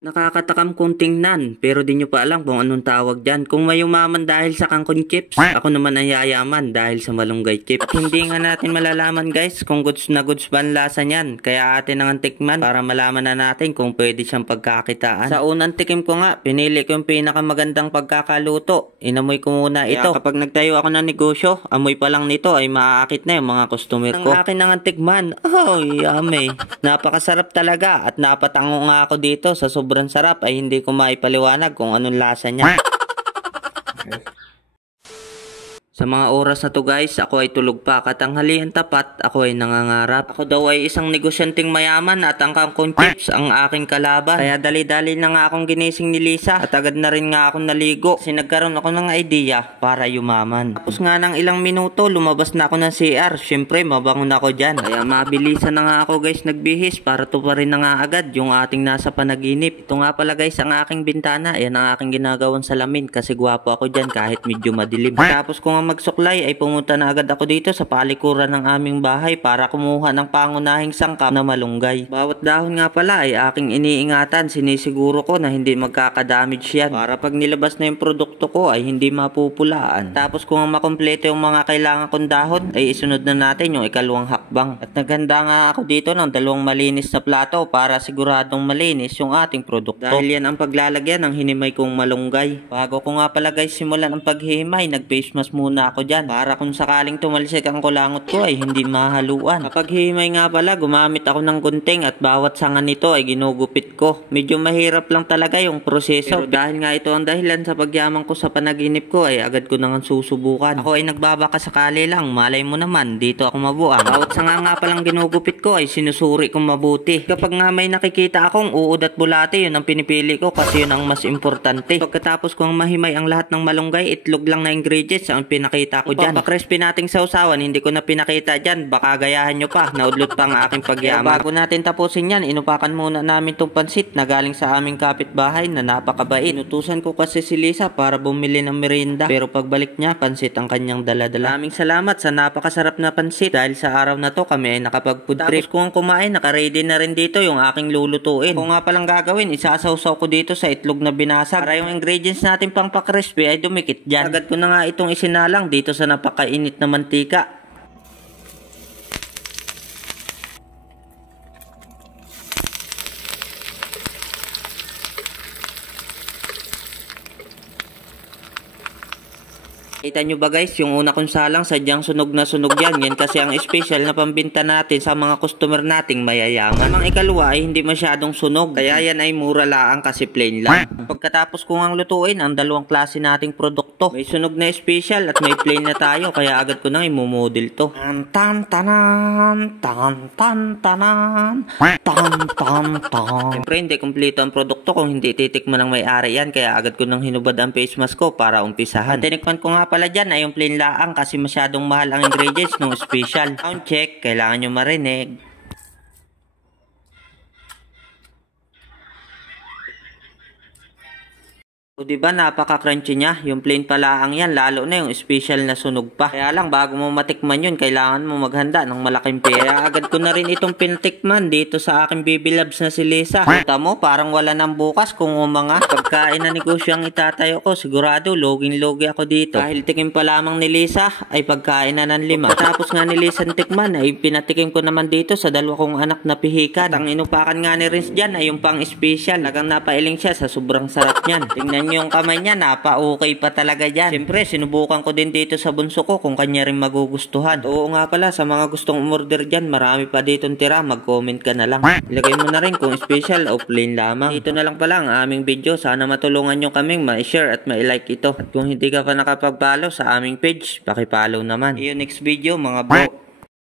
Nakakatakam kong tingnan, pero di nyo pa alam kung anong tawag dyan. Kung may umaman dahil sa kangkong chips, ako naman ang yayaman dahil sa malunggay chips. At hindi nga natin malalaman guys kung goods na goods ba ang lasa niyan. Kaya atin ang tikman para malaman na natin kung pwede siyang pagkakitaan. Sa unang tikim ko nga, pinili ko yung pinakamagandang pagkakaluto. Inamoy ko muna ito. Kapag nagtayo ako ng negosyo, amoy pa lang nito ay maaakit na yung mga customer ko. Ang akin nang tikman, oh yummy. Napakasarap talaga at napatango nga ako dito sa sobrang sarap ay hindi ko maipaliwanag kung anong lasa niya. Sa mga oras na to guys, ako ay tulog pa. Katanghalian tapat, ako ay nangangarap. Ako daw ay isang negosyanteng mayaman at ang kangkong chips ang aking kalaban. Kaya dali-dali na nga akong ginising ni Lisa at agad na rin nga akong naligo. Kasi nagkaroon ako ng idea para yumaman. Tapos nga ng ilang minuto, lumabas na ako ng CR. Siyempre, mabango na ako dyan. Kaya mabilisan na nga ako guys nagbihis para tuparin na nga agad yung ating nasa panaginip. Ito nga pala guys ang aking bintana. Yan ang aking ginagawang salamin kasi gwapo ako dyan kahit medyo madilim. Tapos ko nga magsuklay ay pumunta na agad ako dito sa palikuran ng aming bahay para kumuha ng pangunahing sangkap na malunggay. Bawat dahon nga pala ay aking iniingatan, sinisiguro ko na hindi magkakadamage yan para pag nilabas na yung produkto ko ay hindi mapupulaan. Tapos kung makompleto yung mga kailangan kong dahon ay isunod na natin yung ikalawang hakbang. At naghanda nga ako dito ng dalawang malinis na plato para siguradong malinis yung ating produkto. Dahil yan ang paglalagyan ng hinimay kong malunggay. Bago ko nga pala guys simulan ang paghihimay, nag-face mask muna ako dyan para kung sakaling tumalsik ang kulangot ko ay hindi mahaluan. Kapag himay nga pala, gumamit ako ng gunting at bawat sanga nito ay ginugupit ko. Medyo mahirap lang talaga yung proseso. Pero dahil nga ito ang dahilan sa pagyaman ko sa panaginip ko ay agad ko nang susubukan. Ako ay nagbabaka sakali lang, malay mo naman, dito ako mabuang. Bawat sanga nga palang ginugupit ko ay sinusuri kong mabuti. Kapag nga may nakikita akong uod at bulate, yun ang pinipili ko kasi yun ang mas importante. Pagkatapos kong mahimay ang lahat ng malunggay, itlog lang na ingredients ang pinakita ko dyan. Crispy nating sausawan, hindi ko na pinakita dyan. Baka gayahan nyo pa, naudlot pa ang aking pagyaman. Bago natin tapusin yan, inupakan muna namin tong pansit na galing sa aming kapitbahay na napakabait. Inutusan ko kasi si Lisa para bumili ng merienda. Pero pagbalik niya, pansit ang kanyang daladala. Maraming salamat sa napakasarap na pansit. Dahil sa araw na to, kami ay nakapag-food trip. Tapos kung kumain, nakaready na rin dito yung aking lulutuin. Kung nga palang gagawin, isasawsaw ko dito sa itlog na binasag. Para yung ingredients natin pang pa-crispy ay dumikit dyan. Agad ko na nga itong isinalang dito sa napakainit na mantika. Kita nyo ba guys, yung una kong salang sadyang sunog na sunog yan. Yan kasi ang special na pambinta natin sa mga customer nating mayayaman. Ang ikalawa ay hindi masyadong sunog. Kaya yan ay mura lang kasi plain lang. Pagkatapos kong ang lutuin ang dalawang klase nating produkto. May sunog na special at may plain na tayo. Kaya agad ko nang imomodel to. Tan tan tanan, tan tan tanan, tan tan tan. Siyempre hindi kompleto ang produkto kung hindi titikman ng may-ari yan. Kaya agad ko nang hinubad ang face mask ko para umpisahan. Tinikman ko nga pala dyan ay yung plain laang kasi masyadong mahal ang ingredients ng special. Sound check, kailangan nyo marinig. O diba napaka-crunchy niya, yung plain palaang yan, lalo na yung special na sunog pa. Kaya lang bago mo matikman yun, kailangan mo maghanda ng malaking pera. Agad ko na rin itong pinatikman dito sa aking baby loves na si Lisa. Punta mo, parang wala nang bukas kung umanga. Pagkain na negosyo ang itatayo ko, sigurado loging-logi ako dito. Dahil tikim pa lamang ni Lisa, ay pagkain na ng 5. Tapos nga ni Lisa tikman, ay pinatikim ko naman dito sa dalawa kong anak na pihikan. At ang inupakan nga ni Rins dyan ay yung pang special. Nagang napailing siya sa sobrang sarap niyan. Tingnan yung kamay niya, napa-okay pa talaga dyan. Siyempre, sinubukan ko din dito sa bunso ko kung kanya rin magugustuhan. Oo nga pala, sa mga gustong umorder dyan, marami pa ditong tira, mag-comment ka na lang. Ilagay mo na rin kung special o plain lamang. Dito na lang pala ang aming video. Sana matulungan nyo kaming ma-share at ma-like ito. At kung hindi ka pa nakapag-follow sa aming page, paki-follow naman. See you next video mga bro.